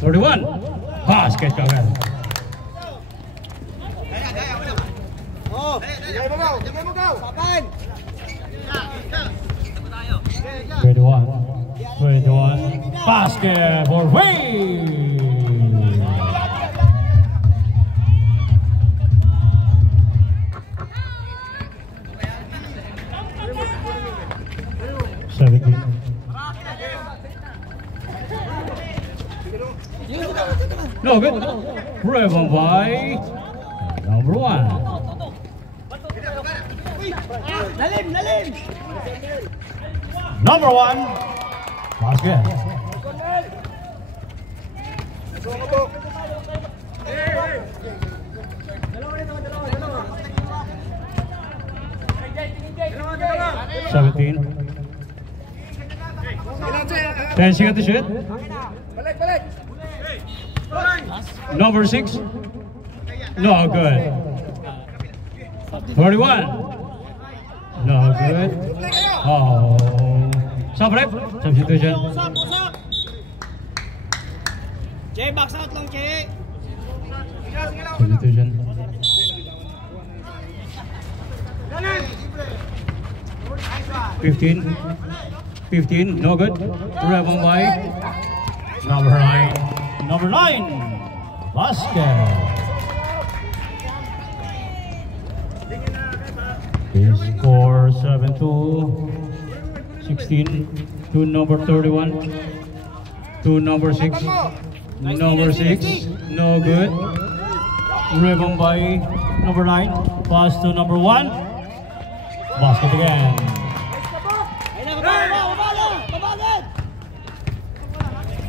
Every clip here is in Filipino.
31. Basket cover. Oh, bigay mo go. 21. Basket for Wade. 17. No good. Rebound by number 1. Number 1. Basket. Seventeen. 10 seconds to shoot. Number 6. No good. 41. No good. Oh. Substitution. Jay, box out lang, Jay. Substitution. 15, no good. Rebound by number 9. Number 9, basket. They score 7-2. 16 to number 31. To number 6. Number 6, no good. Rebound by number 9. Pass to number 1. Basket again.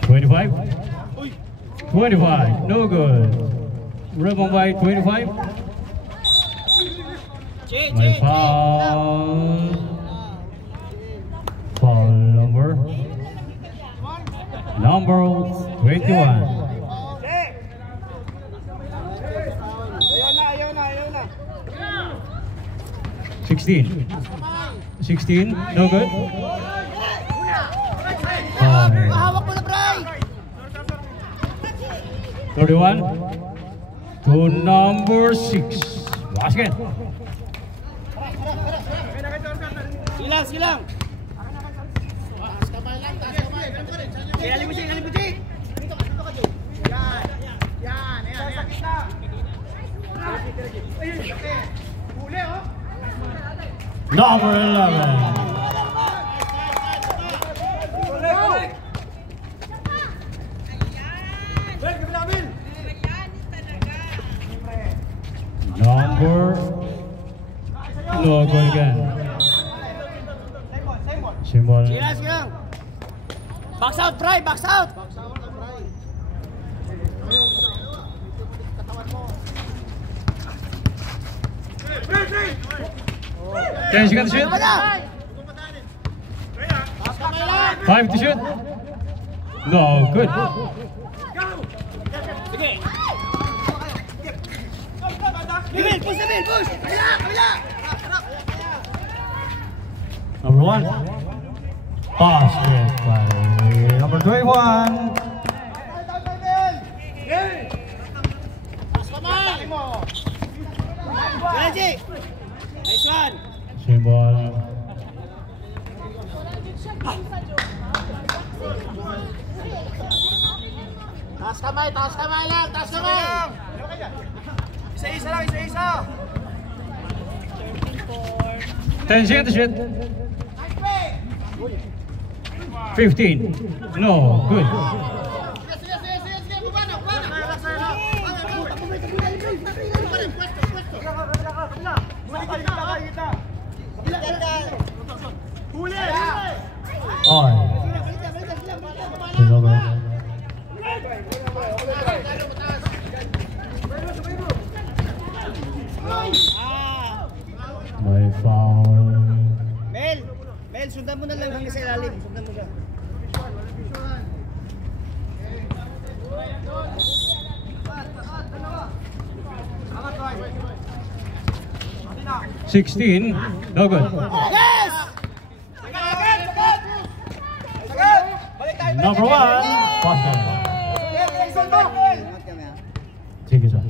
25. 25, no good. Rebound by 25. My foul. Foul number 21. 16, no good. Hawak mo na, Bray. 31 to number 6. Basket. Silang. Alim mo, Jay. Yan. Number 11. No good again. Symbol. Silang. Box out, Bray. Box out. 10 seconds to shoot. 5 to shoot. No good. Push. Number 1. Basket by number 21. Nice one. Symbol. Taas kamay lang. Isa lang. 10 seconds to shoot. 15. No good. May foul. Mel, sundan mo na lang hanggang sa ilalim. Sundan mo siya. $16, no good. Yes! Number 1, basket. Salamat kami ha. Sige, sir.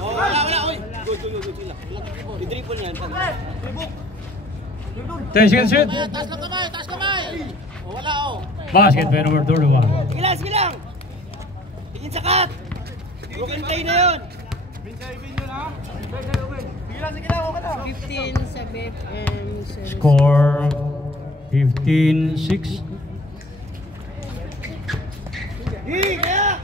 Oh, wala, oy. Good. I-dribble niyan. 10 seconds shoot. Taas kamay. Oh, wala oh. Basket by number 31. Sige lang. Tingin sa cut. Broken play na yun. 15, 7, and 7. Score 15-6. Kaya!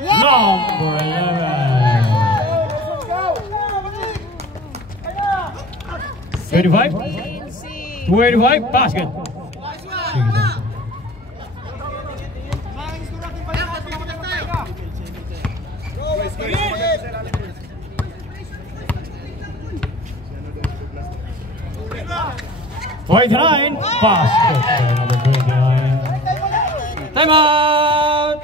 Number 11. 25. 285. Basket. Sige, sir. Nine, basket by number 29. Time out!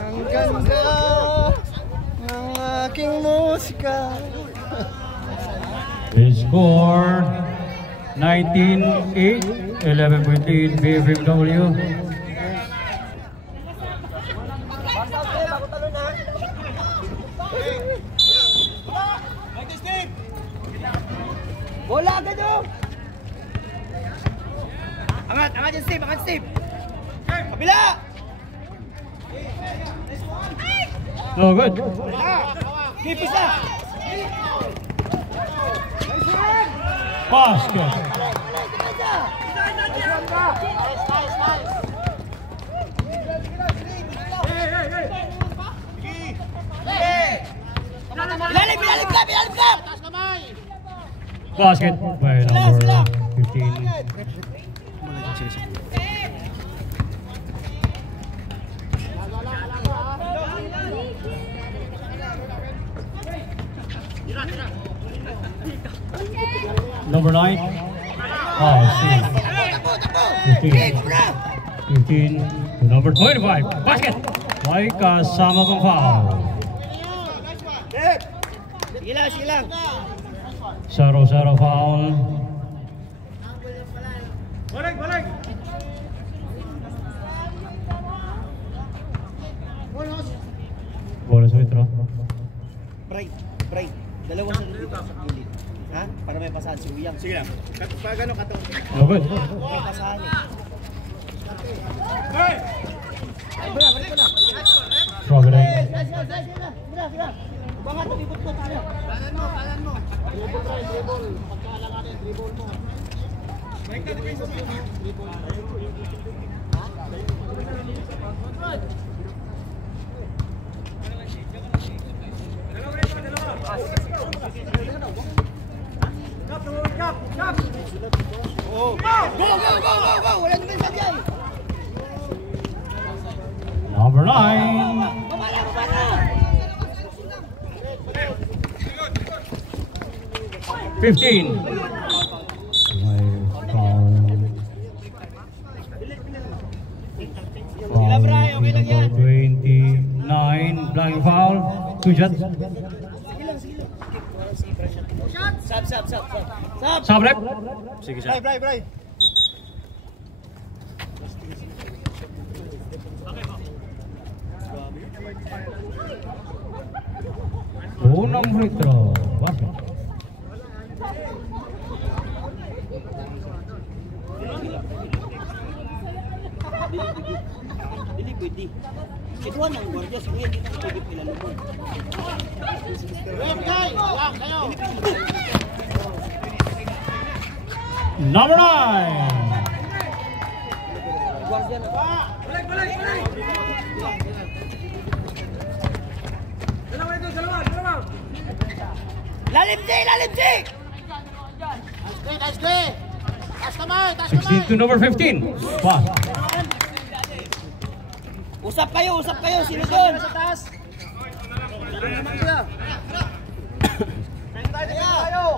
Ang ganda ng aking musika. The score 19-8, 11 lead BFMW. Bola agad oh! Angat yung Steve! Kabila! No good. Kipis na! Basket. Bilalim ka! Basket by number 15. Number 9. Oh, see. 15 to number 25. Basket. May kasama pang foul. Sige lang. Zero foul. Balik! Bola sa withdraw. Break. Dalawa sa dito sa gilid. Ha? Para may pasahan si Uyang. Sige lang. Pag ano katong. No good. May pasahan eh. Hey! Balik ko na. Struggling. Sila. Bangat ang ibot ko. Kanan mo. Dribble. Pagkaalangan dribble mo. Break na defense mo. Dribble. Go! Wala naman sa diyan. Number 9. Babala. 15. May foul. Sila Bray, okay lang yan. 29. Blocking foul. 2 shots. Sab. Sub rep. Sige, sir. Bray. Unang free throw. Basket. Dili pwede. Ituan ang gwardiya sa ngayon dito pwede pilalubog. Number 9. Gwardiya na. Balik. Dalawa. Lalim si! Nice play. Taas kamay. 16 to number 15. Pass. Usap kayo. Sino doon? Sa taas. Tayo.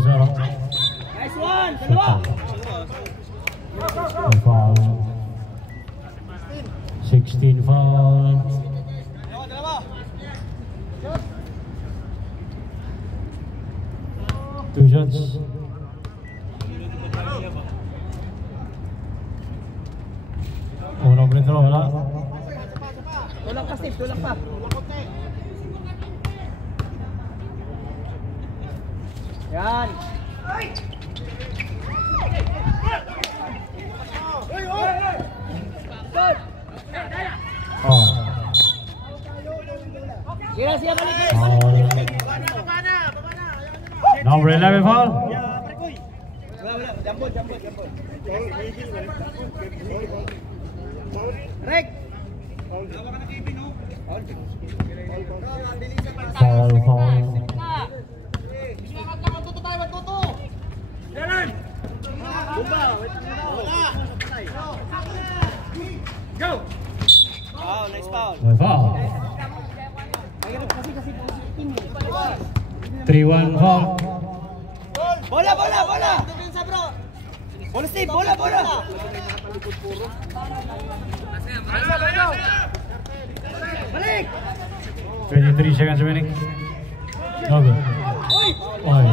Zero. Nice one. Sa Dalawa. Foul. 16 foul. Two shots. Unang free throw, wala. Tulak pa, Steve, tulak pa. Yan. Oh. Siya balik. Foul. Number 11 foul. Wala. Jambon. Rek. Foul. Go. Wow, nice foul. May foul. 3-1 foul. Bola. Depensa, bro. Bola, Steve, bola. Balik. 23 seconds remaining. No good. Oy.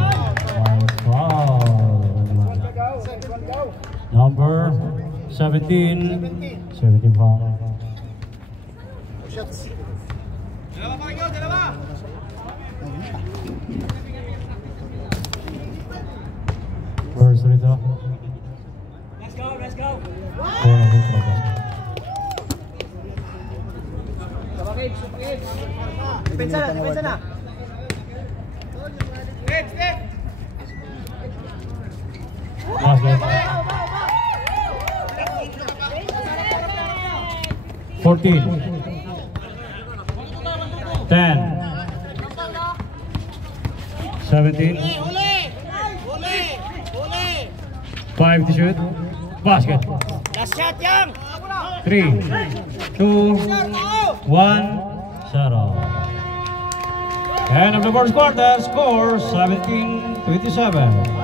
Foul. Number 17 foul. Dalawa. First free throw. Let's go. Depensa na. Step. Last game. 14. 10. 17. 5 to shoot. Basket. Last shot, Yang. 3, 2, 1. Shut off. End of the first quarter. Score 17-27.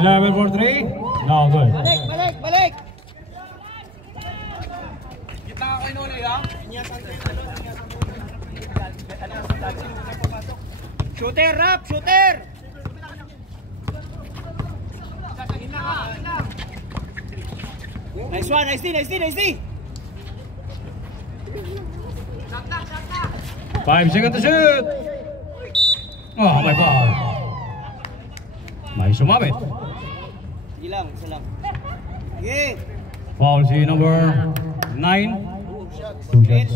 Level for 3. No good. Balik. Shooter, Rap, shooter. Nice one, nice D. 5 seconds to shoot. Oh, may foul. May sumabit. Sige lang, isa lang. Sige. Foul si number 9. 2 shots.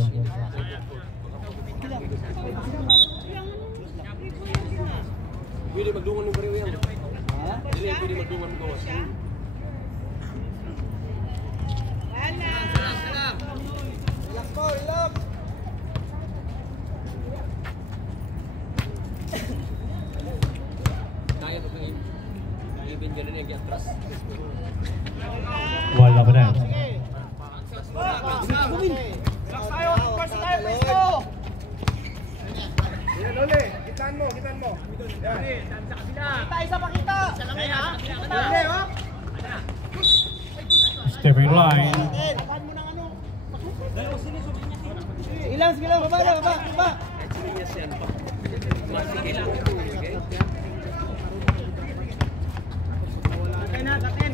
Pwede magdungan ng bariw yan. Dili, pwede magdungan ng gawas. Relax. Kaya ito ngayon. Ilipin ganun yung atras. Wala pa na. Kitaan mo. Isa pa kita. Stepping line. Sige lang, baba.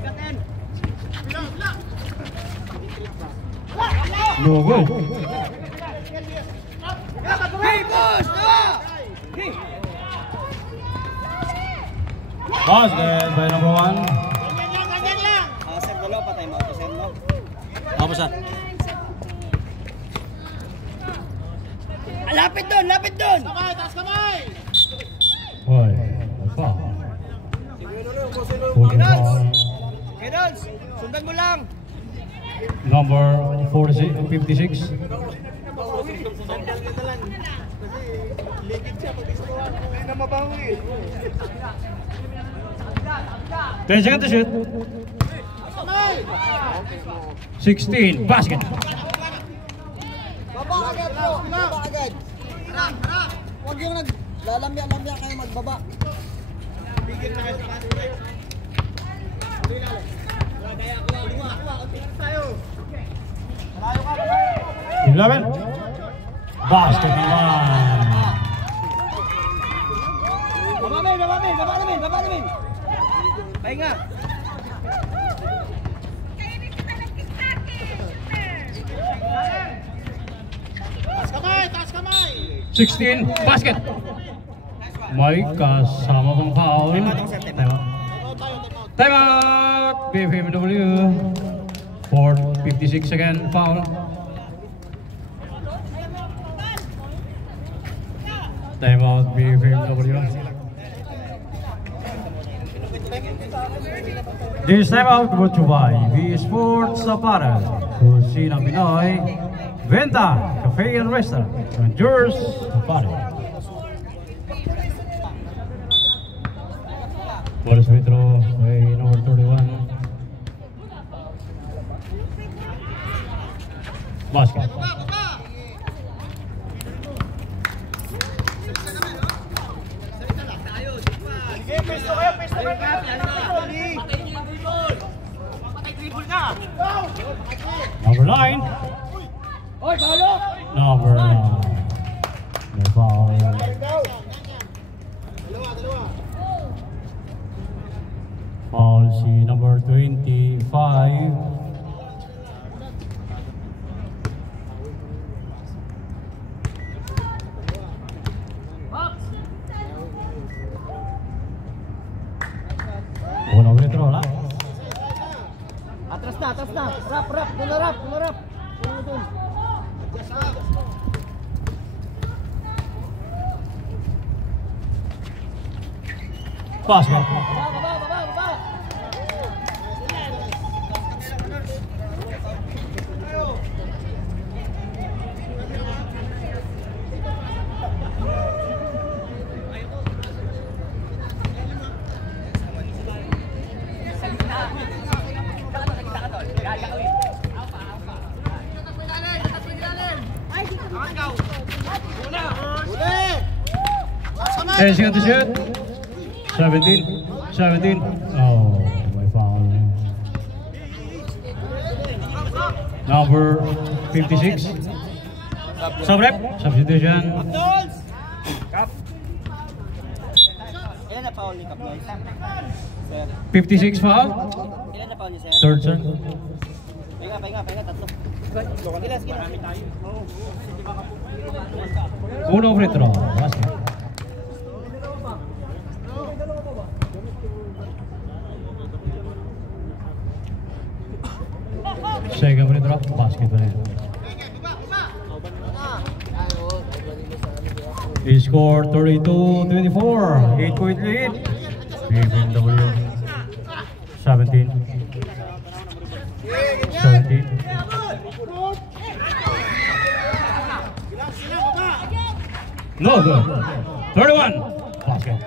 Katen. No good. Hey, boss! Basket by number 1. Ganyan lang. Set dalo, patay mo. Set mo. Apa sa? Lapit doon. Taas kamay. Hoy, foul. 14 foul. Kedons, sundan mo lang. Number 46, 56. Sandal ka na lang. Kasi ligid siya pag iskuhan. Hindi na mabawi. 10 seconds to shoot. 16, basket. Baba agad bro. Baba agad. Huwag yung naglalambya-lambya kayo magbaba. Bigyan na kayo sa basket. 11. Basket naman. Baba namin. Pahinga. Taas kamay. 16, basket. May kasama pang foul. Time out. BFMW. 4:56 again, foul. Time out, BFMW. This time out brought to you by V Sports Apparel, Kusina Pinoy, Venta, Cafe and Restaurant, and Yours Apparel. Bolas Metro by number 31. Basket. Number 9. Number 9. May foul. Foul si number 25. Unang free throw na. Atras na. Rap. Dun. Basket. Baba. Ten seconds to shoot. 17. Oh, my foul. Number 56. Subrep. Substitution. Ilan na foul ni Cap guys? Sir. 56 foul. Ilan na foul ni sir? Third, sir. Pahinga, tatlo. Gilas. Unang free throw. Basket. Second free throw. Basket pa rin. He scored 32-24. 8-point lead. BFMW. 17. No good. 31. Basket.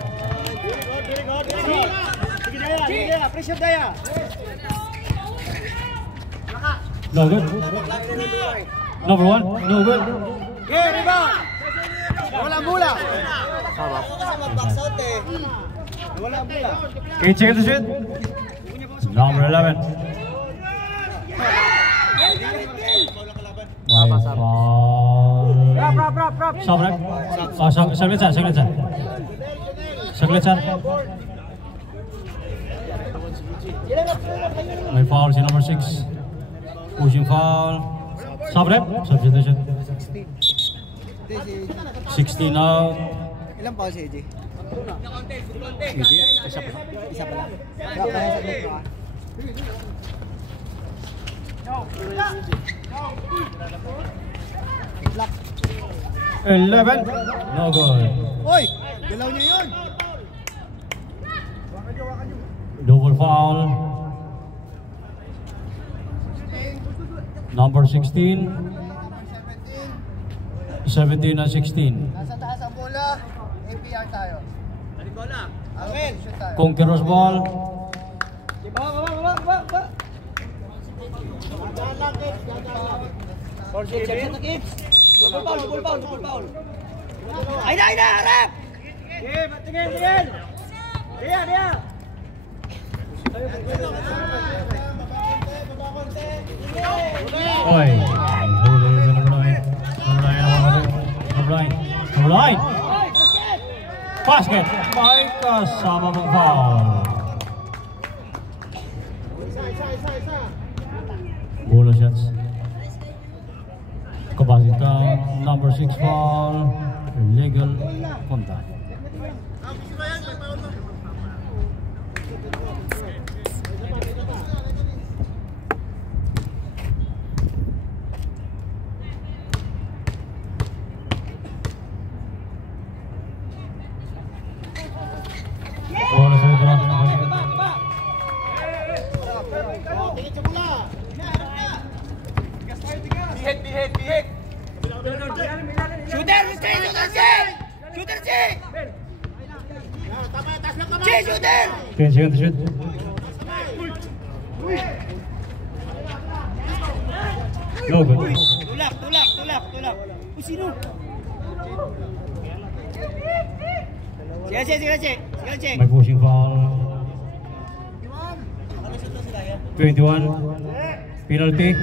Pressure Daya. No good. Number 1. No good. Rebound. Wala mula. Mag-box out eh. Wala mula. 8 seconds to shoot. Number 11. May foul. Rap. Subrep. Saglit sir. May foul si number 6. Pushing foul. Subrep. Substitution. 16 out. Ilang foul si AJ? Isa pa. Isa pa lang. Kaya sa dito ah. 11. No good. Hoy! Galaw niya yun! Double foul. Number 16. 17 and 16. Nasa taas ang bola. APR tayo. Aling bola. Amen. Shoot tayo. Conquerors ball. Dahan lang, kids. Dahan lang. Foul. Ay na, harap! Tingin! Dia! Oy. Huli yung number 9. Number 9. Basket. May kasama mong foul. Bola shots. Kabasket ka. Number 6 foul. Illegal contact. Bola sa ito. Tingin sa bola. Bihek. Shooter C! Tama, taas lang kamay. C, shooter! 10 seconds to shoot. No good. Tulak. Uy, sino? Sige. May pushing foul. 21. Penalty.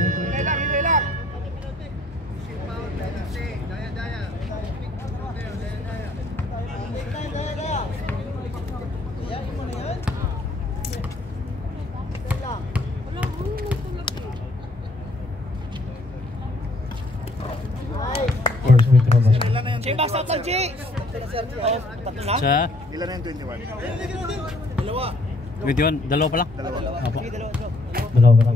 First free throw basket. C, box out lang, C! Tatlo na? Sa Ilan na yung 21? 21, dalawa pa lang? Apo. Sige, dalawa. Dalawa pa lang.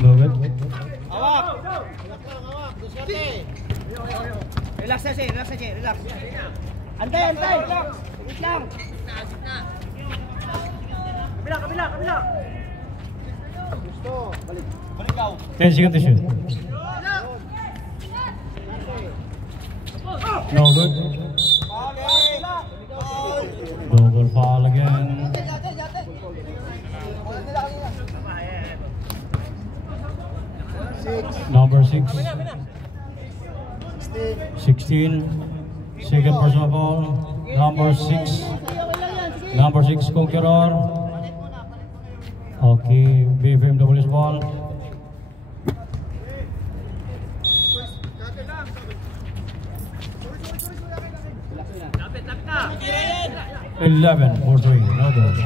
No good. Hawak! Diskarte. Relax na, C. Antay! Wait lang! Kabila! Gusto. Balik. 10 seconds to shoot. No good. Double foul again. Number 6. 16. Second personal foul. Number 6 Conqueror. Okay, BFMW's ball. 11 for 3. No good.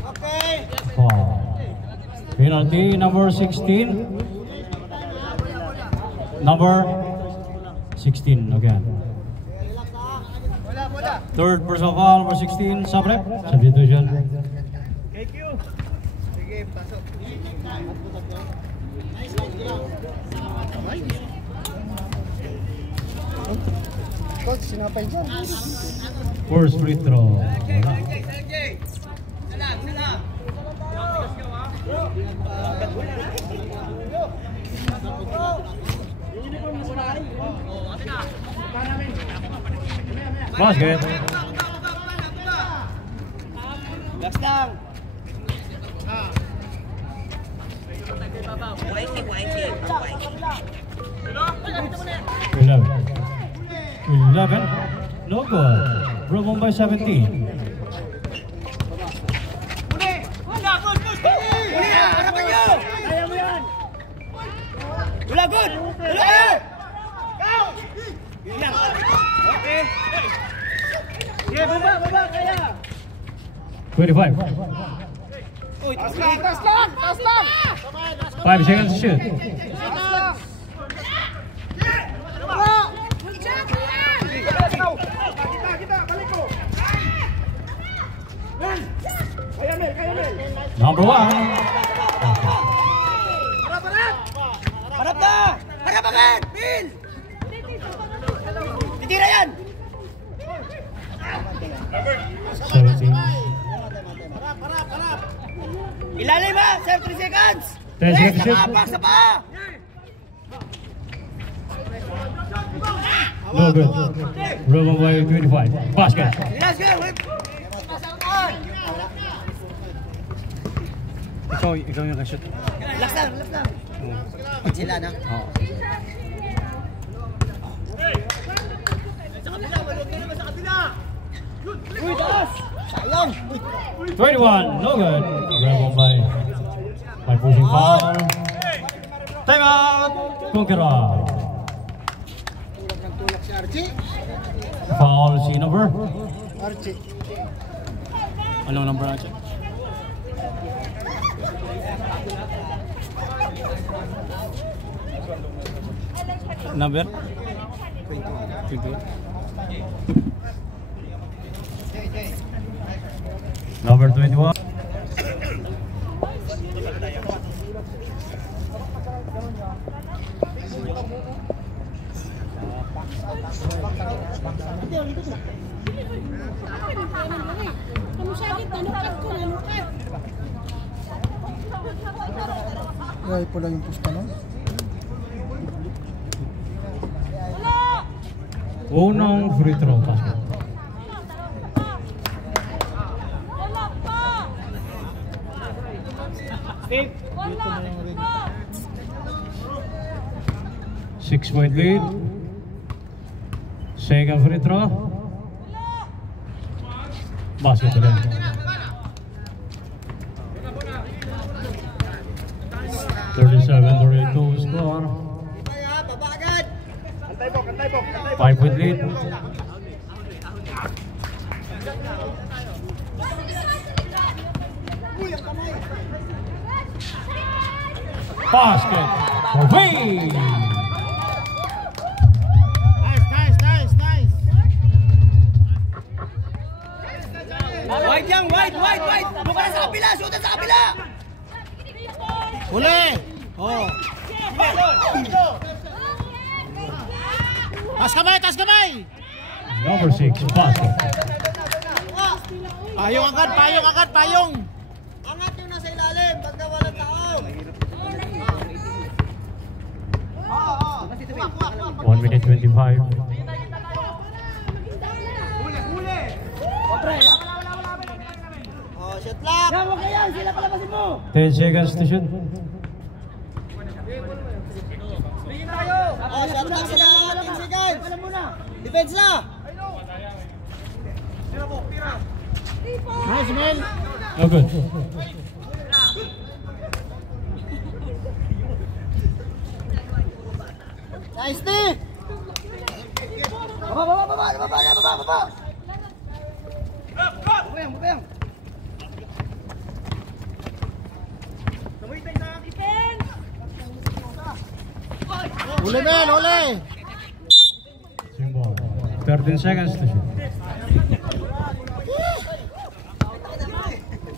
Okay. Foul. Penalty number 16. Number 16 again. Third personal foul, number 16, Sabrep. Substitution. Thank you! Sige, pasok. Coach, sinapay dyan. First free throw. Wala. Basket. Relax lang! 11. No good. Broken by 17. Harapan nyo! Kaya mo yan! Wala, good! Wala kayo! Yun lang. Okay. Sige, baba, kaya! 25. Uy, taas lang! 5 seconds to shoot. Number 1. Harap na! Harap agad! Bill! Titira yan! 17. Ilalim ha, sir, 3 seconds. 10 seconds. Sa paa, sa paa. No good. Rebound by 25. Basket. Yes, sir. Ikaw yung ka-shoot. Relax lang, relax lang. Sila na. Oo. Uy, taas! Sayang! 21, no good. Rebound by pushing foul. Time out. Conqueror. Tulak si Archie. Foul si number. Archie. Anong number Archie? Number? 21. Number 21. Kamu sakit, nanukat ko, nanukat. Ay, pula yung pusta no? Unang free throw basket. Wala pa. 6-point lead. Second free throw. Basket ulit. (37-32) score. 5-point lead. Basket for Wayne. Nice. Wide yan, wide. Buka na sa kabila, shoot sa kabila. Huli! Oh. Taas kamay! Number 6 basket. Payong! Angat yung nasa ilalim, pagka walang tao. 1 minute 25. Oh, shot lock. Yan, huwag yan, sila palabasin mo. 10 seconds to shoot. Oh, shot lock sila, 10 seconds. Defense na. Nice, Mel! No good. Nice, Steve. Baba. Baba. Huli, Mel! Huli! Symbol. 13 seconds to shoot.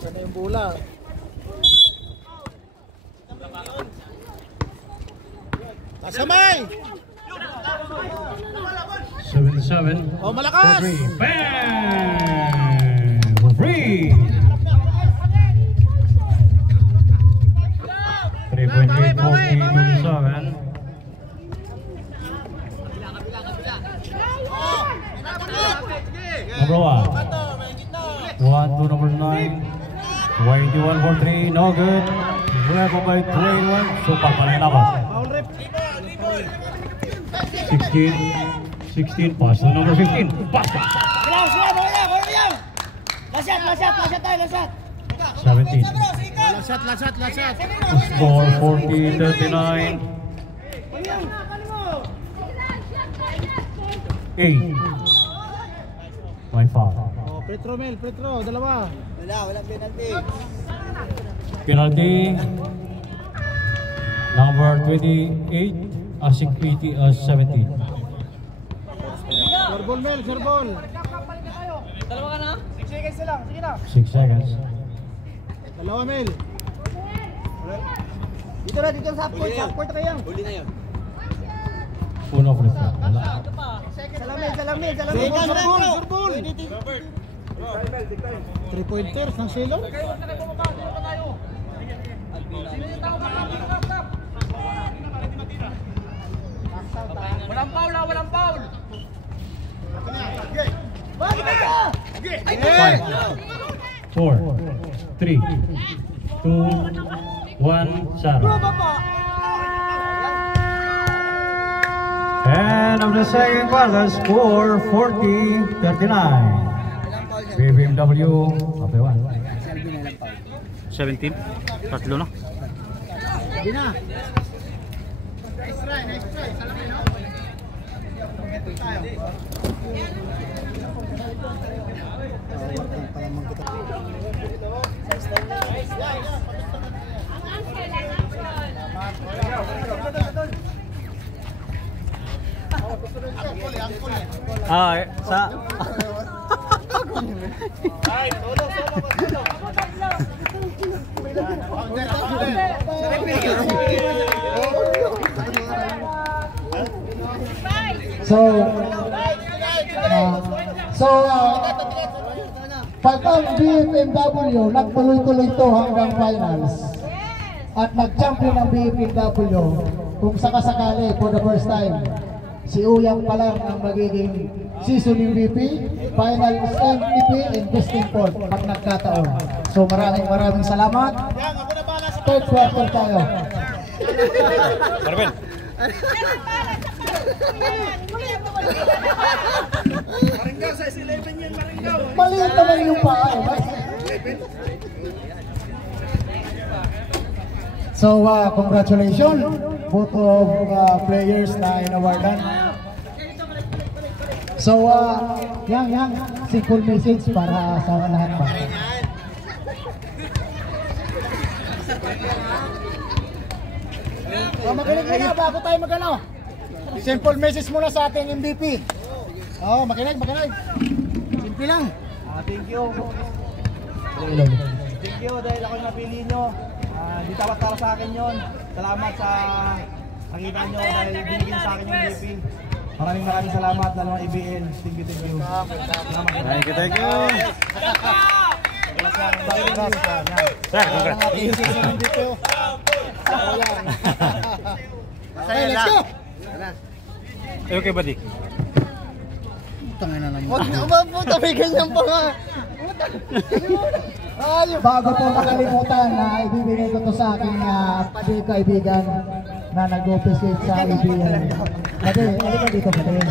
Sana yung bola. Kasamay! 7-7. Oh, malakas! For free. Bang! For free. 3-point lead, 14-7. Number 1. 1 to number 9. 21 for 3. No good. Rebound by 21. Super pala yung labas. 16 pass to number 15. Basket. Sila, bola. Last shot. 17. Last shot. Score 40-39. 8. My foul. Oh, Petro, Mel. Dalawa. Walang penalty. Penalty. Number 28. Asik PT 17. Serbol, Mel. Dalawa ka na? 6 seconds na lang. Sige na. 6 seconds. Dalawa, Mel. Dito na sa half-court na kayo. Huli na yun. Uno free throw. Wala. Salamin. Serbol. 3-pointers ng Shelo. Walang foul, walang foul. 5, 4, 3, 2, 1, 0. And of the second quarter, score 40-39. BBMW, okay, 17, tatlo na. Bina. Nice try, nice try. Salamin, no? Tayo. Sa Ay, solo. Pag ang BFMW nagtuloy-tuloy ito hanggang finals at nag-champion ang BFMW, kung sakasakali for the first time, si Uyang pa lang ang magiging season MVP, finals MVP, and best import pag nagkataon. So maraming salamat. Third quarter tayo. Marvin. Maringgaw, sa 11 yan, Maringgaw. Maliit naman yung paa. So congratulations both of players na inawardan. So yang simple message para sa lahat pa. Makinig muna bago tayo magano. Simple message muna sa ating MVP. Makinig. Simple lang. Thank you. Thank you dahil ako napili nyo. Di tapat para sa akin yon. Salamat sa nakita nyo dahil binigyan sa akin yung MVP. Maraming salamat na naman IBL. Thank you. Thank you. Okay, let's go. Okay, buddy. Tangina na naman. Huwag na mabuta, may ganyan pa nga. Bago po makalimutan na ibibigay ko to sa aking kaibigan na nag-officiate sa IBL. Pwede, halika dito pwede.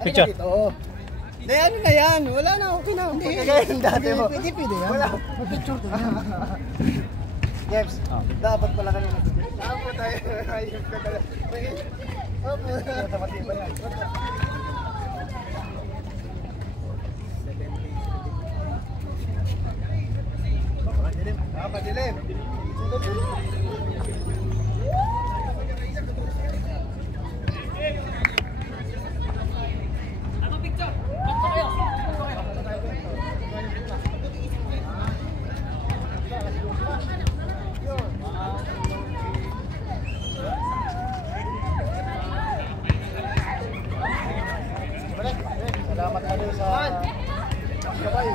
Picture. Hindi, ano na yan? Wala na, okay na. Hindi kaya yung dati mo. Pwede yan. Wala. Mag-picture ko yan. James, dapat pala kami nag-picture. Dapat tayo. Ayun ka talaga. Matibay yan. Madilim. Salamat kayo sa gabay.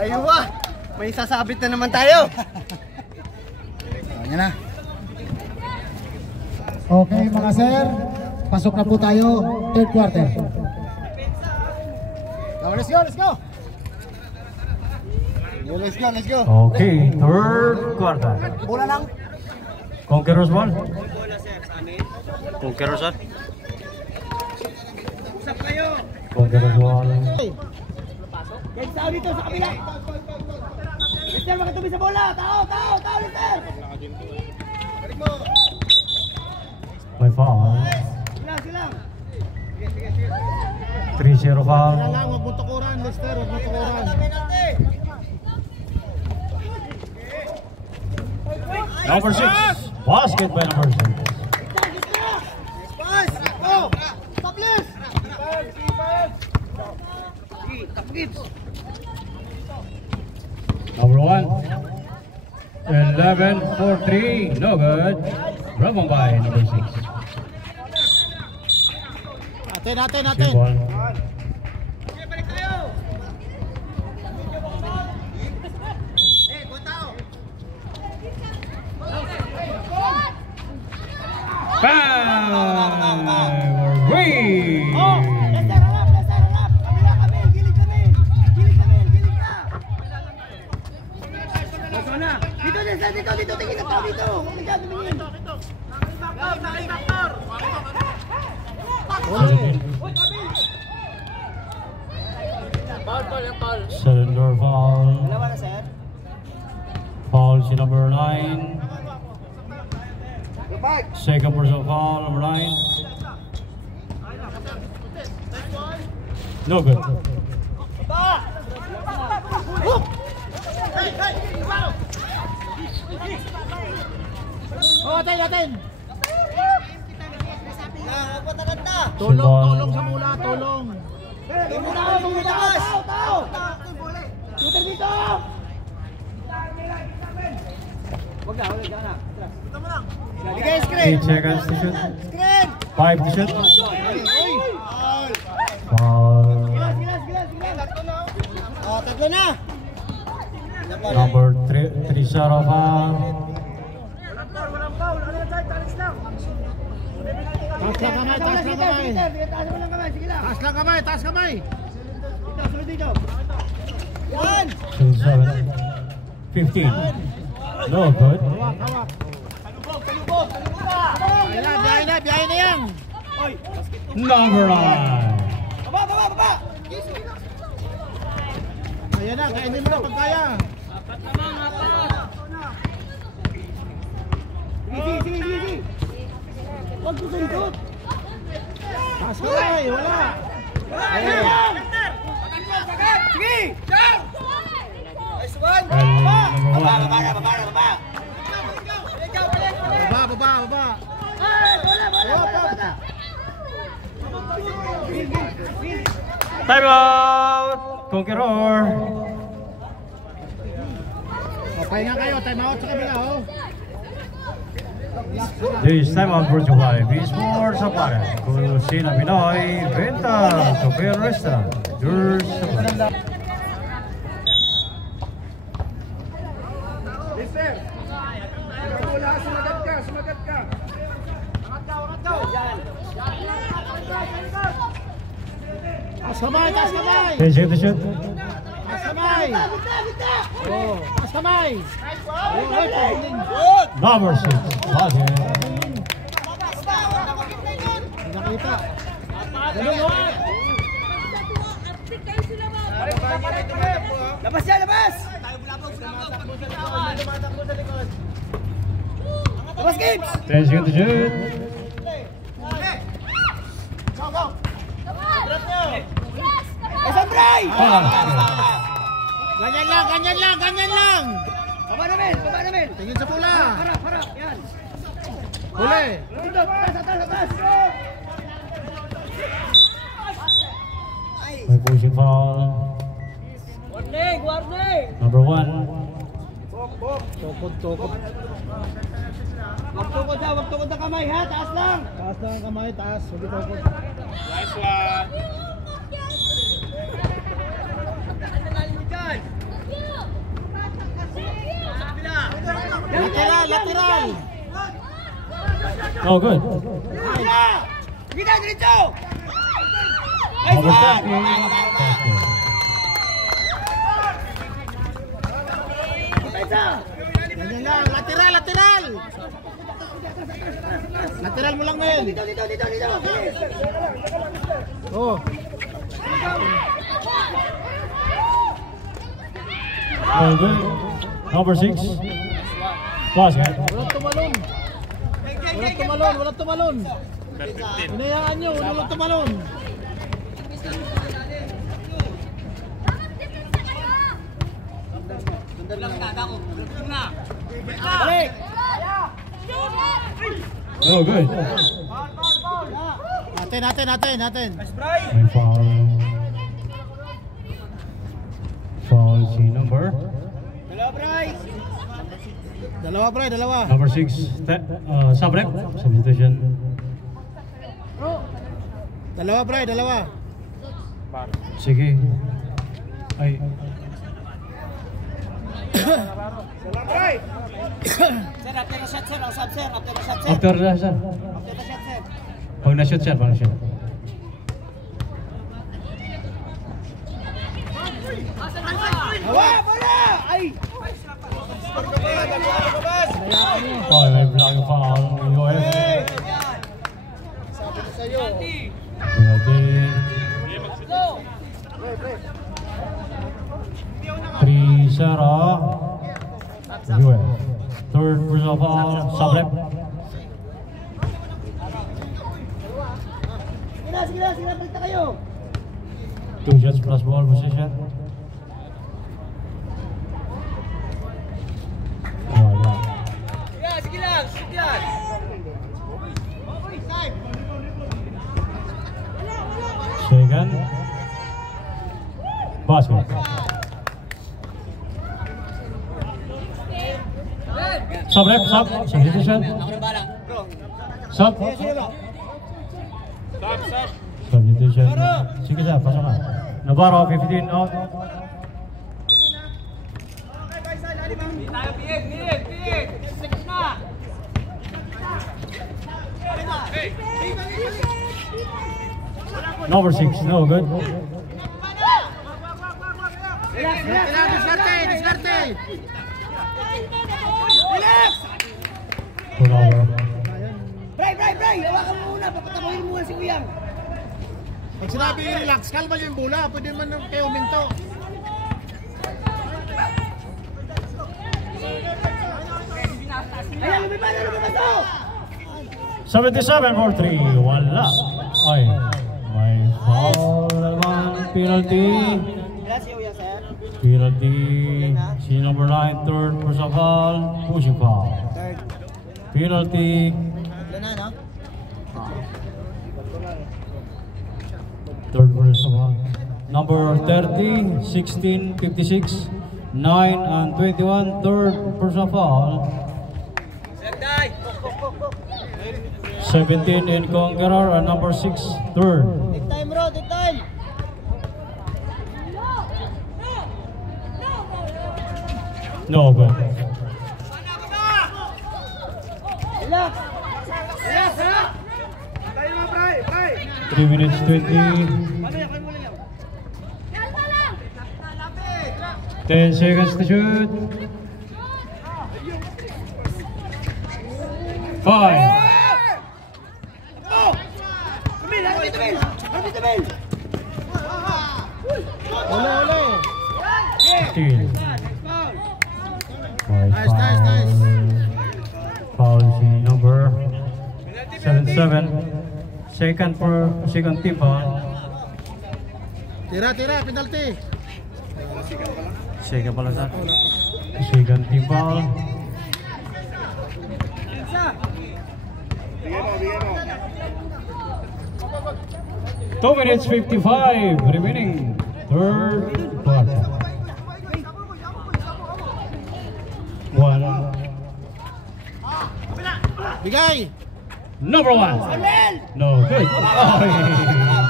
Aywa! May sasabit na naman tayo. Yan na. Okay mga sir, pasok na po tayo, third quarter. Let's go. Let's go. Okay, third quarter. Bola lang. Conquerors ball. Conquerors ball. Usap kayo. Conquerors ball. Yan, tao dito sa kabila. Lister, makitubi sa bola. Tao, Lister. May foul. Silang. 3-0 foul. Huwag mo tukuran, Lester. Huwag mo tukuran. Number 6. Basket by number 6. Pass! Go! Stop, Liz! Number 1. 11 for 3. No good. Rebound by number 6. Natin. Good ball. Balik tayo. Wait! Oh! Lester, harap! Lester, harap! Kabila kami! Gilid kami! Gilid kami! Gilid ka! Basta na! Dito, Lester! Dito! Dito! Tingin na tao dito! Huwag na dyan! Tumingin! Cylinder foul. Dalawa na, sir. Foul si number 9. Lupag! Second personal foul, number 9. No good. Oh, atin! Atin! Tulong sa mula! Tulong! Tao! Tao! Shooter dito! Wag na! Bigay screen! 8 seconds to shoot. Screen! 5 to shoot. Foul. Oh, tatlo na! Number 3 Sarah foul. Taas lang kamay! Taas lang kamay! Taas mo lang kamay! Sige lang! Taas lang kamay! Taas kamay! Dito! Sunod dito! Yan! 15. No good. Hawak! Salubog! Biyahe na yan! Number 9. Baba! Ayan na! Kainin mo na pag kaya! Sige! Huwag susundot! Taas kamay! Wala! Sige! Baba! Time out! Conqueror. Okay nga kayo, time out sa kabila, oh. This time out brought to you by V-Sports Apparel. Kusina Pinoy, Venta, Cafe and Restaurant. Yours Apparel. Sumagat ka! Angat daw! Taas kamay! 10 seconds to shoot. Taas kamay! Oh, taas kamay! Number 6. Basket. Nakita! Labas yan! Labas! Labas, Gibbs! 10 seconds to shoot. Kasambray! Basket. Ganyan lang! Baba namin! Tingin sa pula! Harap! Yan! Huli! Dito! Atas! May pushing foul. Warning! Number 1. Tukod. Wag tukod na kamay, ha? Taas lang ang kamay, taas. Huwag tukod. Nice one! Lateral! Oh, good. Kita, diretso! Number 30. Basket. Ganyan lang, lateral! Lateral mo lang, Mel. Dito. Oh. Oh, good. Number 6. Basket. Walang tumalon. Hinayaan nyo, walang tumalon. Balik! Oh, good. Natin. May foul. Foul si number. Dalawa. Number 6. Subrep. Substitution. Dalawa. Sige. Ay. After na, sir. Pag na-shoot, sir. Pag na-shoot. Oh, may blocking foul ng UF. Three zero. UF. Third personal foul. Sabrep. Sige, balik kayo. 2 shots plus ball position. Second. Basket. Sabrep, sub. Substitution. Sub. Substitution. Sige sir, pasok na. Navarro, 15 out. Number 6, no good. Diskarte. Full over. Bray! Hawakan mo muna, papatakuhin mo si Uyang. Pag sinabi relax, kalma yung bola, pwede man kayo uminto. Ayan, lumipas to! 77 for 3, wala. Ay, may foul naman, penalty. Penalty, si number 9, third personal foul, pushing foul. Penalty. Third personal foul. Number 30, 16, 56, 9 and 21, third personal foul. 17 in Conqueror and number 6, third. Take time, bro, take time. No good. Relax. 3 minutes 20. 10 seconds to shoot. 5. Still. Nice. Foul si number 77. Second team foul. Tira, penalty. Second pala sa. Second team foul. Two minutes 55 remaining. Third quarter. 1. Bigay. Number 1. No good. Ay,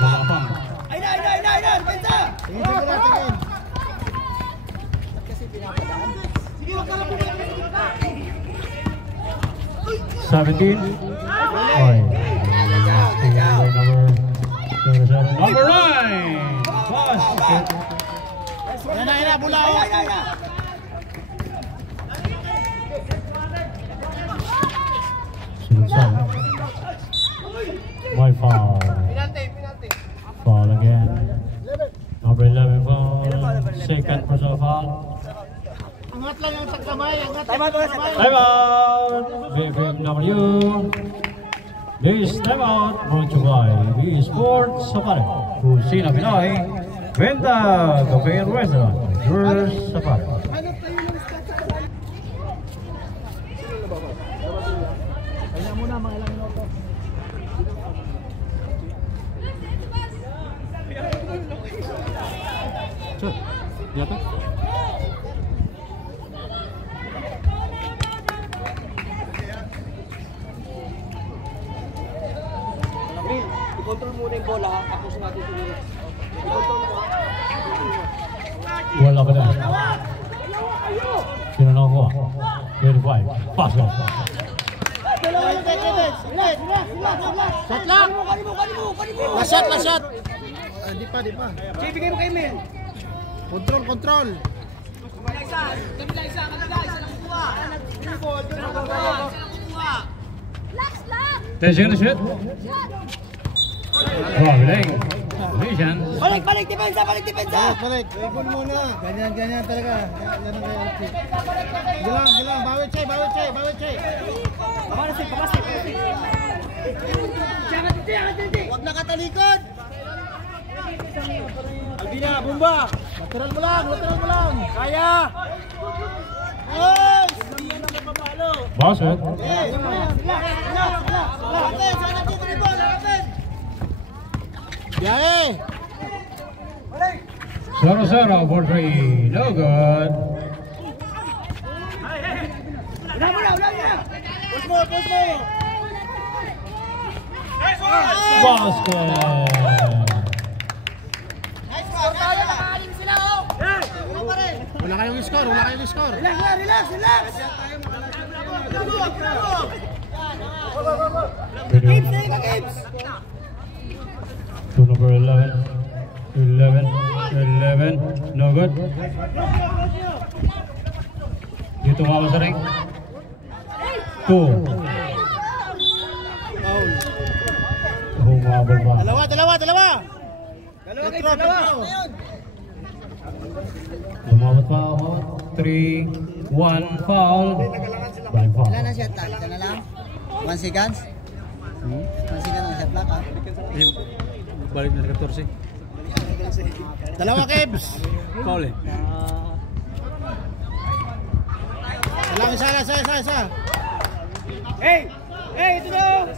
balapang. Ayun, pensa. Tingin. 17. Ay. Number 9. Basket. Yan, bola. Sunod-sunod. My foul. Foul again. Number 11 foul. Second personal foul. Angat lang ang tagkamay. Time out. BMW. This time out brought to you by V Sports Safari. Kusina Pinoy. Venta Cafe and Restaurant. Yours Safari. Kaya muna mga ilang minuto. Sure. Yata. I-control muna yung bola ha. Tapos natin sumunod. I-control mo ha. Wala ba na? Kayo! Sino nakuha? 25. Basket. Shot lang. Last shot, last shot. Di pa. Bigay mo kay Mel. Control. Tension na shoot. Galing. Vision. Balik depensa. Balik. Ibon muna. Ganyan talaga. Ganyan kayo. Gilang. Bawit Chay. Pamasik. Huwag nakatalikod. Albina, bomba. Lateral mo lang. Kaya. Yes! Basket. Biyahe! 0-0 for 3. No good. Push mo! Basket. Wala kayong score. Relax. To number 11. 11. No good. Dito nga sa ring. 2. Humabol pa. Dalawa! Umabot pa. 3, 1, foul. By foul. Ilan na shot lang? Isa na lang? 1 seconds? 1 second ang shot lang, ha? Balik na 14. Dalawa, Kebs! Foul eh. Isa. Hey, ito na.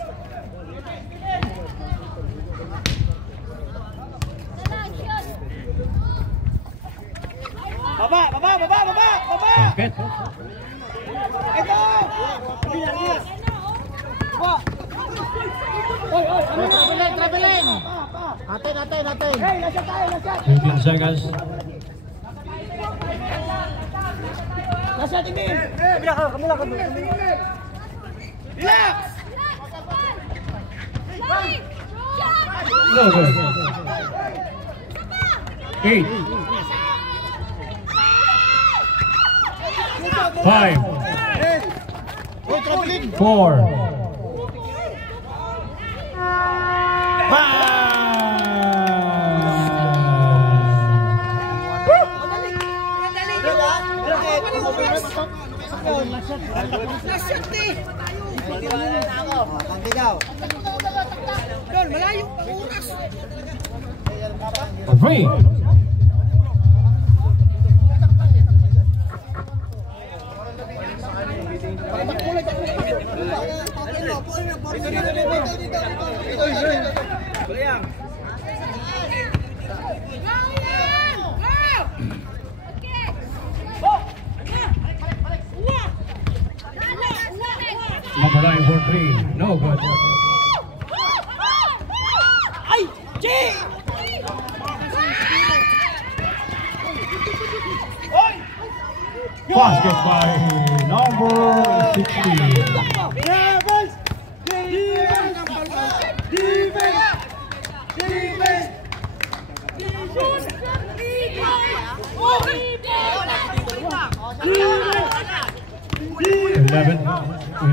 Baba. Basket. Ito. Traveling! Atin! Hey, nasa tayo. 15 seconds. Nasa tingin. Kamila. Relax. No good. 8. 5. Uy, traveling! 4. Free. Number 9 for 3. No good. Basket by number 16.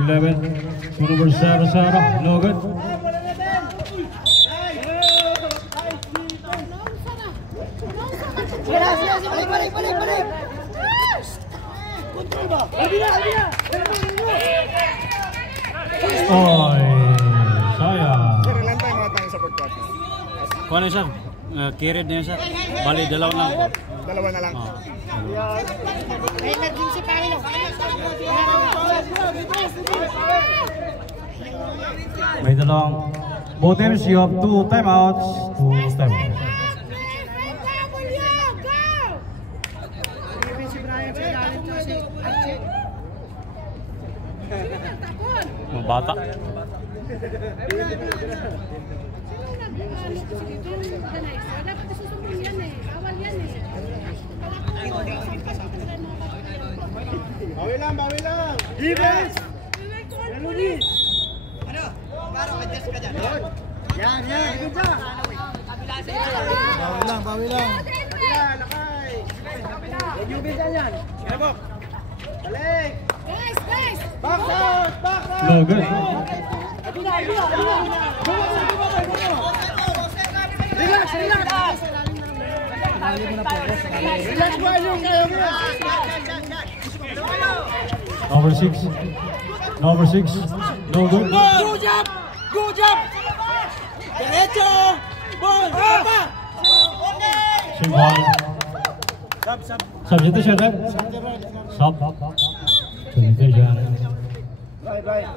Eleven. To number 7. No good. Balik. Kontrol ba? Albina. Oy, sayang. Kung ano sir? Carried na yun sir. Bali, dalawa lang. Dalawa na lang. May dalawang. Both teams, you have 2 timeouts. 2 timeouts. Mga bata. Bawi lang, bawi lang. Defense! Yan, yan. Bawi lang. Lakay. Yung bisa yan. Bok. Balik. Guys! Back out, back out. No good. Relax, relax. Relax ba yung kayo? Number 6. Number 6. No good. Good job! Good job! Derecho! Ball! Papa! Simbal. Substitution, rep. Sub. Substitution. Right, right.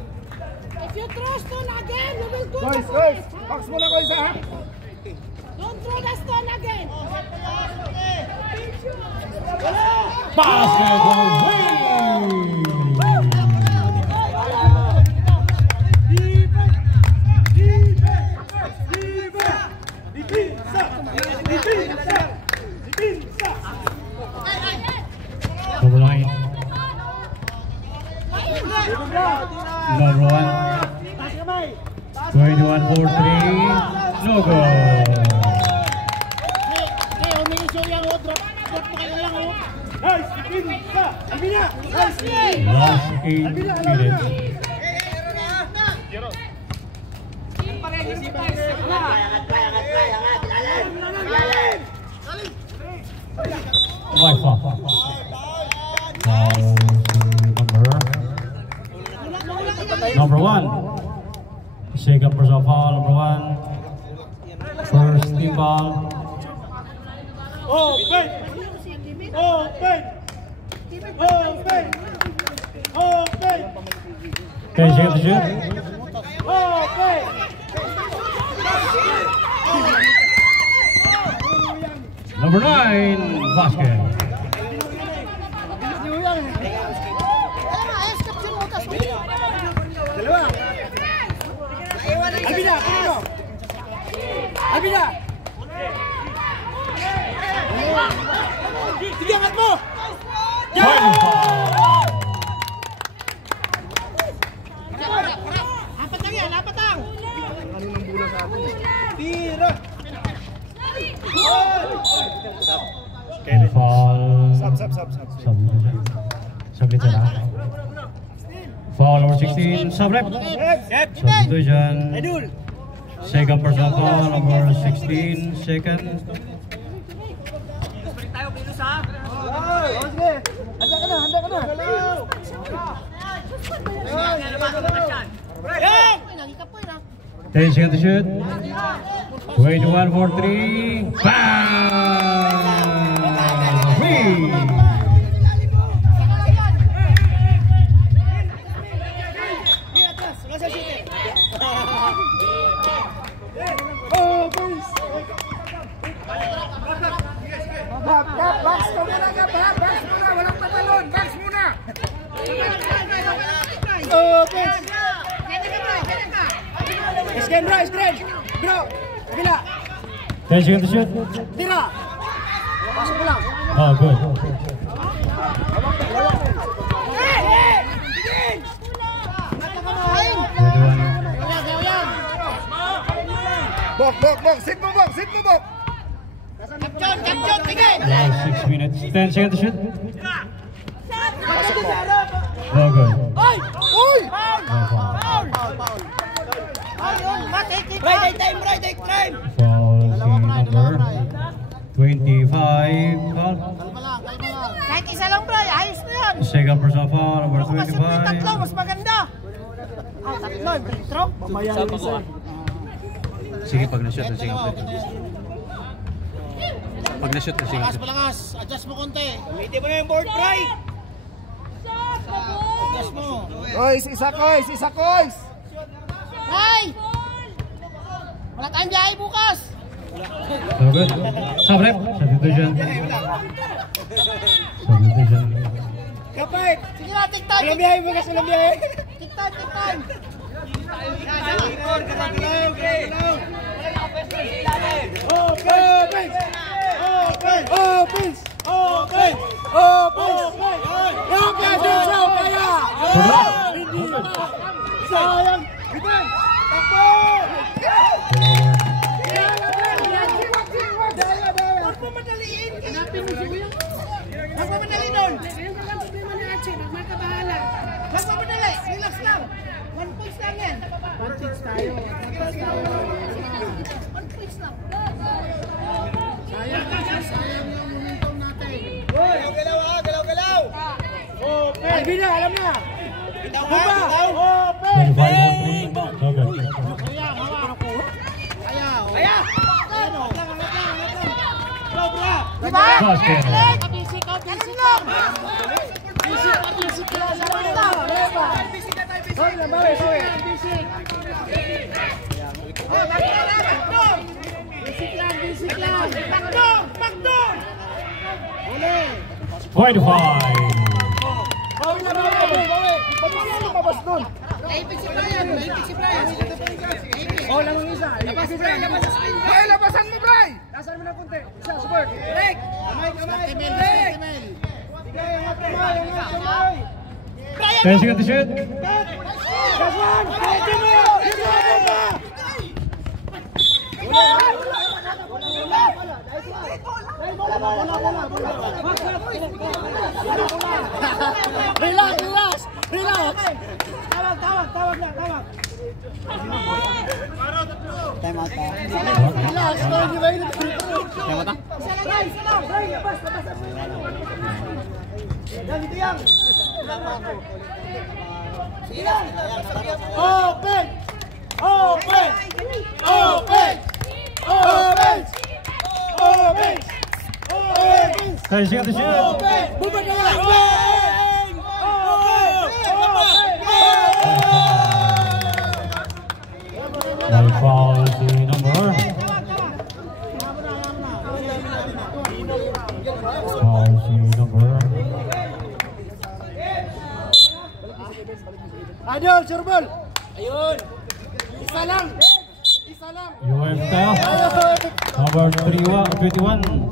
If you throw stone again, you will go Guys, to guys! police. Box muna ko isa ha! Don't throw the stone again. Basketball win! Number 9. Number 1. 21-4-3. No goal. Last 8 minutes. Right foul. Number 1. Second personal foul, number 1. First team foul. Open! Open! Open! Open! 10 seconds to shoot. Open! Number 9, basket. Abida! Abida! Sige, angat mo! Final foul. Apat lang yan, apat lang! Kanunang bula sa atin. Tira! And foul. Sub. Substitution na. Foul number 16, subrep. Substitution. Second personal foul number 16, second. Handa ka na! 10 seconds to shoot. 21-4-3. Bang! Free! Box ko muna ka ba? Box muna! Walang tatalon! Box muna! Open! Isken bro! Isken! Bro! Kabila! 10 seconds to shoot. Tira! Pasok mo lang! Oh, good. Bok! Sit mo, Bok! Caption! Tingin! Last 6 minutes. 10 seconds to shoot. Oh, good. Oy! No foul. Right time! Foul si number 25. Foul. Kahit isa lang bro, ayos na yan. Second personal foul number Kasi may tatlo, 25. mas maganda. Tatlo, free throw. Sige, pag na-shoot, sige. Pag na-shoot, sige. Palakas! Adjust mo konti! Hindi mo na yung board, Bray! Adjust mo! Isa kois! Hey! Wala tayong biyahe bukas. No good. Subrep. Substitution. Kapit! Sige na, take time. Walang biyahe bukas, walang biyahe! Take time. Open! Sayang! Bitin! Takbo! Magpamadaliin! Hanapin mo siya. Magpamadali doon! Magpamadali! Relax lang! 1 points lang yan! 1 points tayo! 1 points lang! Sayang yung momentum natin! Galaw-galaw ha! Galaw-galaw! Ay, Bina! Alam na! Bumba! Open! 25-3. Kaya! Sobra! Last ball. Point to 5. Oh, lang yung isa. Labas si Brian, labas sa screen. Hoy, labasan mo, Brian! Labasan mo ng konti. Isa, support. Break! Kamay, break! Sige, angat kamay, angat kamay. 10 seconds to shoot. Last one! Sige mo! Relax! Tawag na. Time out tayo. Relax, di ba yun? Time out tayo. Yan, dito yan. Open! Open! 10 seconds to shoot. Bumba na yan! Now foul to number. Foul to number. Adol, Surbol! Ayun! Isa lang! UF tayo. Number 21.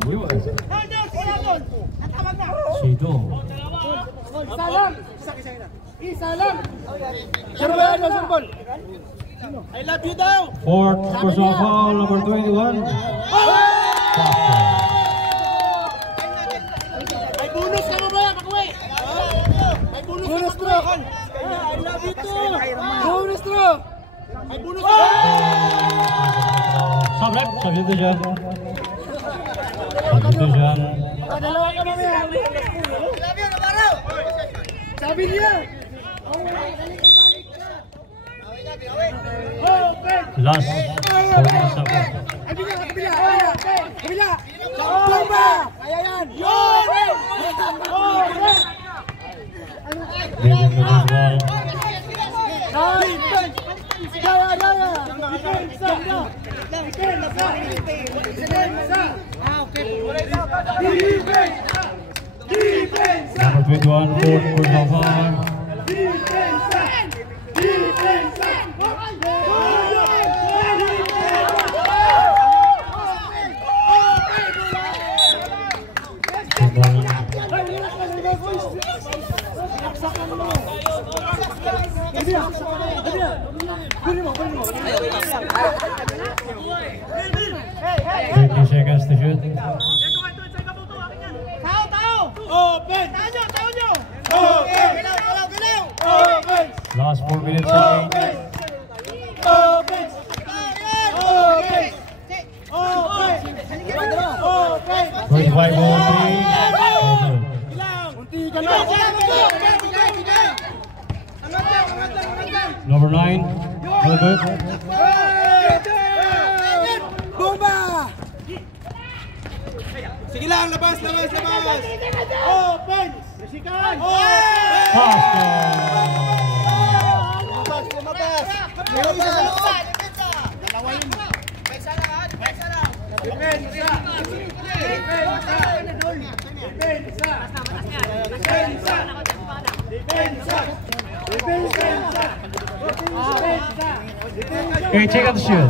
UF. Sido. Isa lang! Surbol, Adol, Surbol! I love you daw! Fourth personal foul, number 21. May bonus ka mo ba? Mag-uwi! May bonus throw! I love you too! Bonus throw! May bonus throw! Sablep, sabi dito dyan. Sabi dito dyan. Dalawa ka namin! I love you, Nabaraw! Sabi niya! Last 4 minutes na po. Kabila! Bomba! Kaya yan! David Luzbal. Number 21, fourth personal foul. Seconds to shoot. Open! Last 4 minutes of the game. Open! 25-3. Number 9, Gilbert. Bomba! Sige lang, labas! Open! Resikan! Okay, check out the shoot.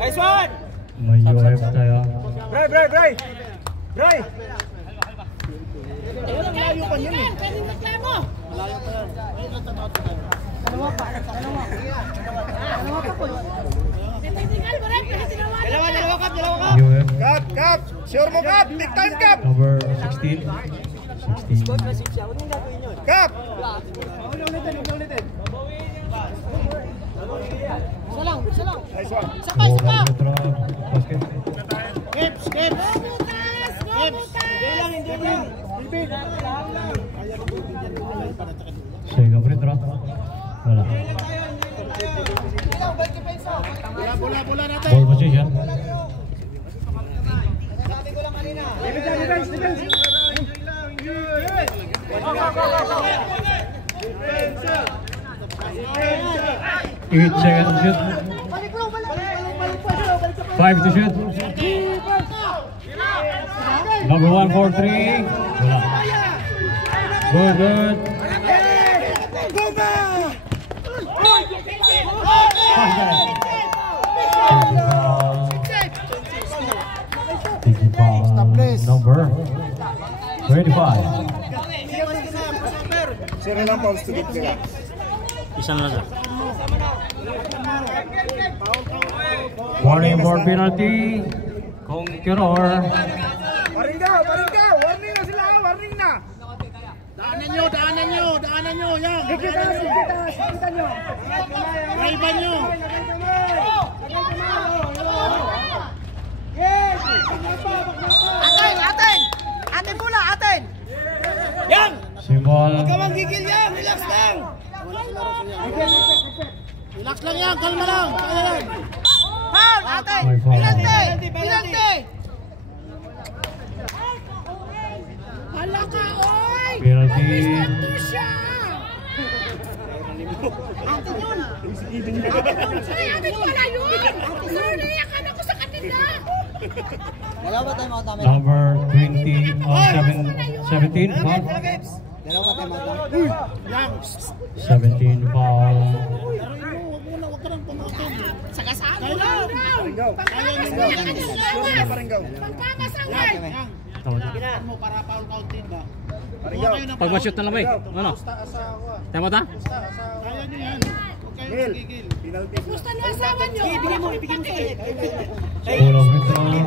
Nice one! May UF tayo. Bray! Bray! Malayo pa yun eh. Pwedeng reklamo. Dalawa pa po. Tinggal mo rin, pwede tinawagan. Dalawa kap. Kap! Sure mo kap! Big time kap! Number 16. Kap! Isa lang. Nice one. Saka. Basket. Gibbs! Hindi lang. Sega free throw. Wala. Bola natin. Ball position. Defense. 8 seconds to shoot. 5 to shoot. Number 1 for 3. Wala. Good. Number 25. Sorry lang pa, student ka. Isang lang. Warning for penalty. Conqueror. Paringgaw! Warning na sila! Warning na! Daanan nyo! Yan! Kita nyo! Raiban nyo! Atin mula! Yan! Symbol. Huwag ka manggigil yan! Relax lang! Relax lang yan! Kalma lang! Kaya lang! Foul! Atin! May foul. Penalty! Hala ka, oy! Penalty. Siya! Atin yun! Atin pala yun! Sorry, akala ko sa kanila! Dalawa tayo mga tama. Number 20 or 17 foul. Dalawa tayo mga tama. 17 foul. Huwag ka nang pumatay. Sagasaan mo Paringgaw! Paringgaw! Pagpamasaway! Mo para foul counting ba? Paringgaw! Pag ma-shoot na lang ba eh? Ano? Tama ta? Kaya nyo yan! Huwag kayo magigil! Penalty! Gusto nyo asawa nyo! Ibigay mo sa Full of return.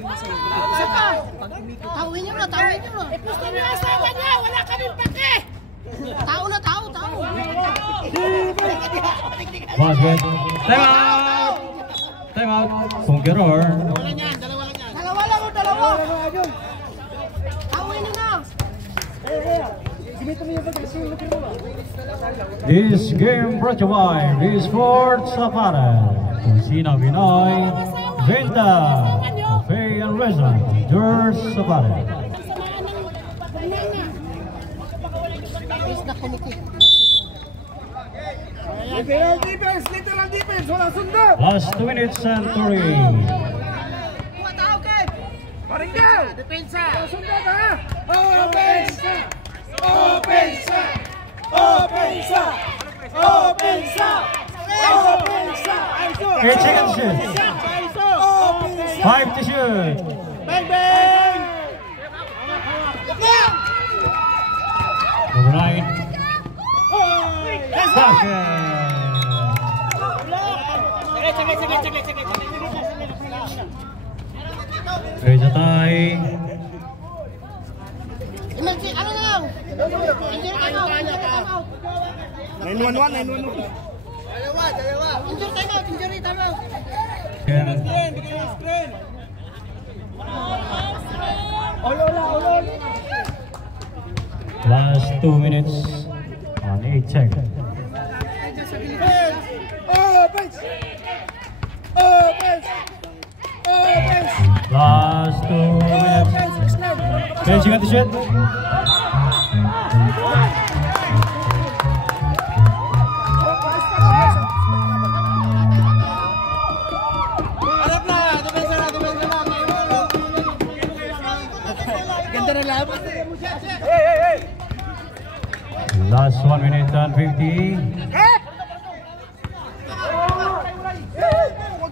Isa pa! Tawin nyo na! Gusto nyo asawa nyo! Wala kaming pake! Tao na! Basket. Time out. Conqueror. Dalawa lang! Tawin nyo na! This game brought to you by Sports Apparel. Kusina Pinoy. Venta. Cafe and Restaurant. George Apparel. Literal defense! Walang sundot! Last 2 minutes and 3. Paringgaw! Depensa! Sundot ha! Opensa! 8 seconds shoot. 5 to shoot. Bang bang! Number 9. Basket. Raise a tie. Ano na lang? Injury time out! 911! Injury time out! Last 2 minutes and 8 seconds. Last 2 minutes. Finishing at the shot. Last 1 minute and 50.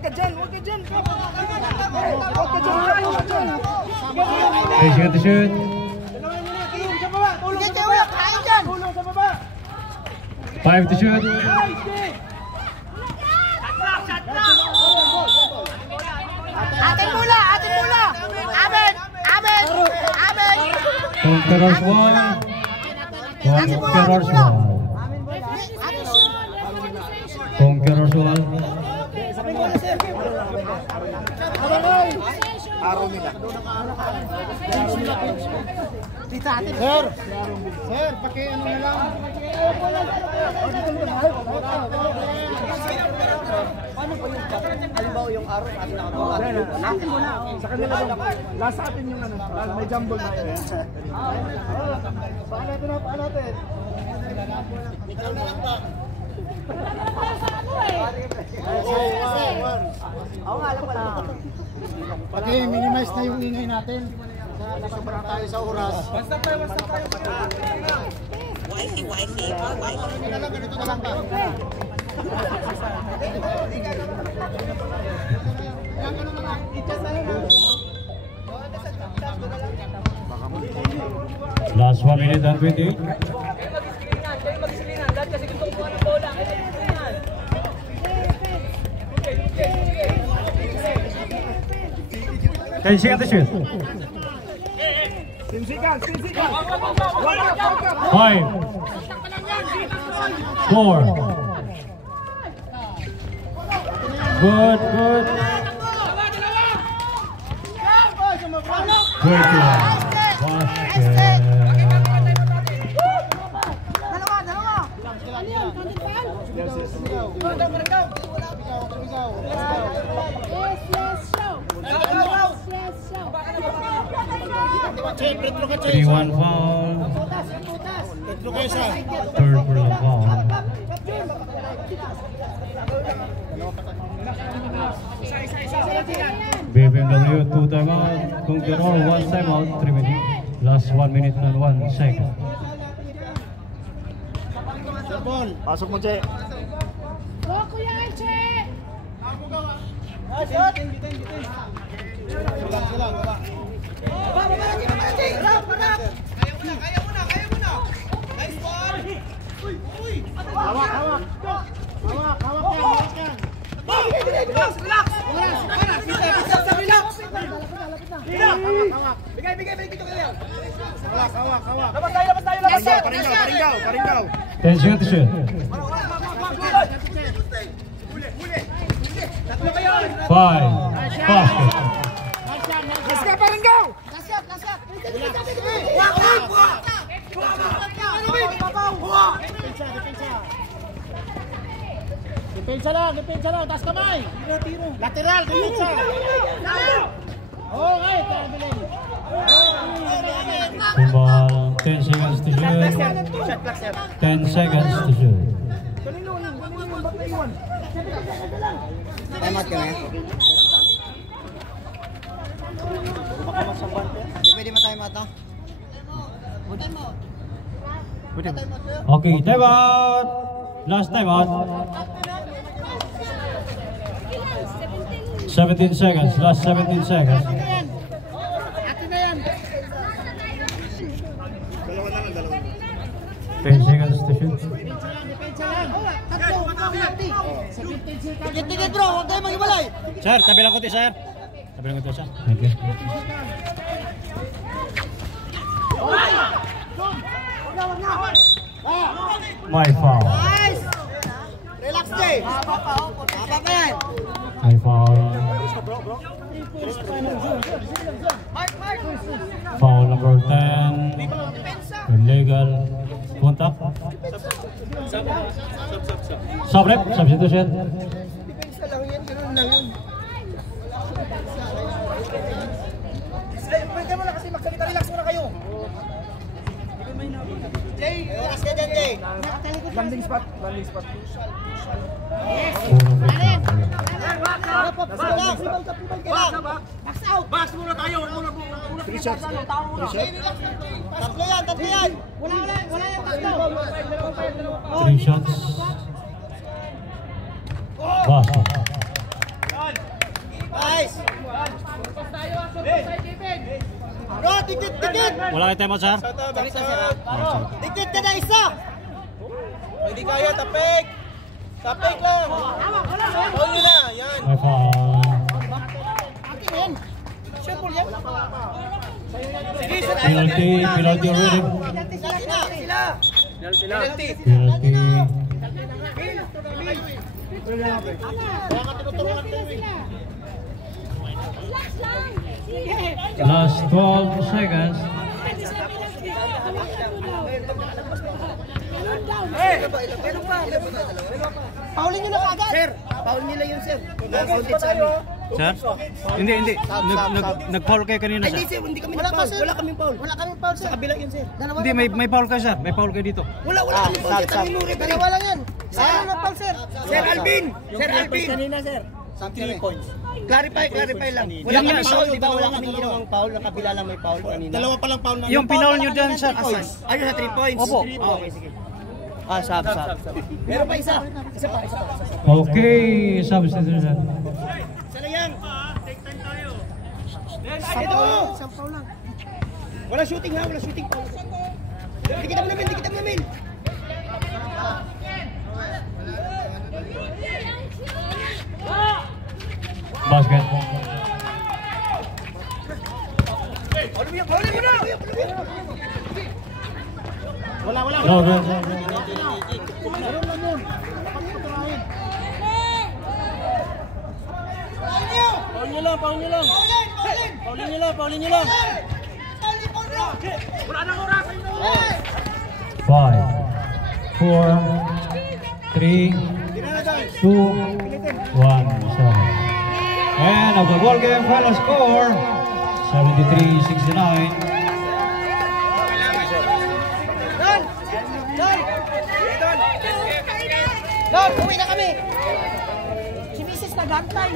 ka dyan, huwag ka dyan. Huwag ka dyan. Racing at the shoot. Tulong sa baba, tulong sa baba. Kain dyan. Tulong sa baba. 5 to shoot. Atin mula, atin mula. Amen, amen, amen. Conquerors 1. Conquerors 1. Conquerors 1. Araw nila. Sir, paki ano na lang. Paano po yung halimbawa yung araw at nakagawa? Atin mo na. Sa kanila lang. Last atin yung ano. May jumble na yun. Paan natin? Ikaw na lang ba? Paki-minimize na yung ingay natin. Sobra tayo sa oras. Basta tayo. Wifi. Ganito na lang ba? Last 1 minute and 28. 10 seconds at the shoot. 10 seconds. 5, 4. Good. Good. Three one foul. Third personal foul. BFMW 2 timeout. Conqueror 1 timeout. 3 minutes. Last 1 minute and 1 second. Pasok mo, Che. Go, Kuya Arche. Paringgaw. 10 seconds to shoot. 5. Basket. Depensa lang, taas kamay. Lateral, depensa. Okay, tabilin. Ball 10 seconds to shoot. 10 seconds to shoot. Time out ka na. Hindi pwede ma-time out, ha? Okay, time out. Last time out. 17 seconds. Last 17 seconds. 10 seconds to shoot. Tigit-tigit bro, huwag kayo mag-ibalay. Sir, tabi lang ko ti, sir. Okay. My foul. Relax, Jay. Papa pa yan. My foul. Foul number 10. Illegal. Contact. Subrep. Substitution. Pwede mo na kasi magsalita, relax muna kayo. Jay, relax ka dyan, Jay. Landing spot. Box muna tayo. Three shots. Tatlo yan. Wala yung tatlo. 3 shots. Basket. guys. Bro, dikit. Wala kayo timeout, sir? Dikit ka na isa. Hindi kaya, tapik. Tapik lang. Hold nyo na, yan. May foul. Penalty already. Penalty. Last 12 seconds. Paulin nyo na kagad. Sir, foul nila yun, sir. Counted sa amin. Sir? Hindi. Nag-foul kayo kanina, Hindi, sir. sir, hindi kami nag-foul. Wala kaming foul. Wala kaming foul, sir. Sa kabila yun, sir. Hindi, may foul kayo, sir. May foul kayo dito. Wala kaming foul. Kita kami nuri. Dalawa lang yan. Saan na foul, sir? Sir Alvin! Sir Alvin! Kanina, sir. 3 points. Clarify lang. Wala kaming foul, di ba? Wala kaming ginawang foul. Ang kabila lang may foul kanina. Dalawa pa lang foul na. Yung pinaul nyo dyan, sir. Ayun sa 3 points. Opo. Okay, sige. Sab. Meron pa isa. Isa pa. Okay, substitution. Isa na yan. Isang foul lang. Wala shooting ha, wala shooting. Dikit mo namin. Basket. Wala. No. Paulin nyo lang. 5, 4, 3, 2, 1. And of the ball game final score, 73-69. Lord, uwi na kami. Si Mrs. nag-hantay.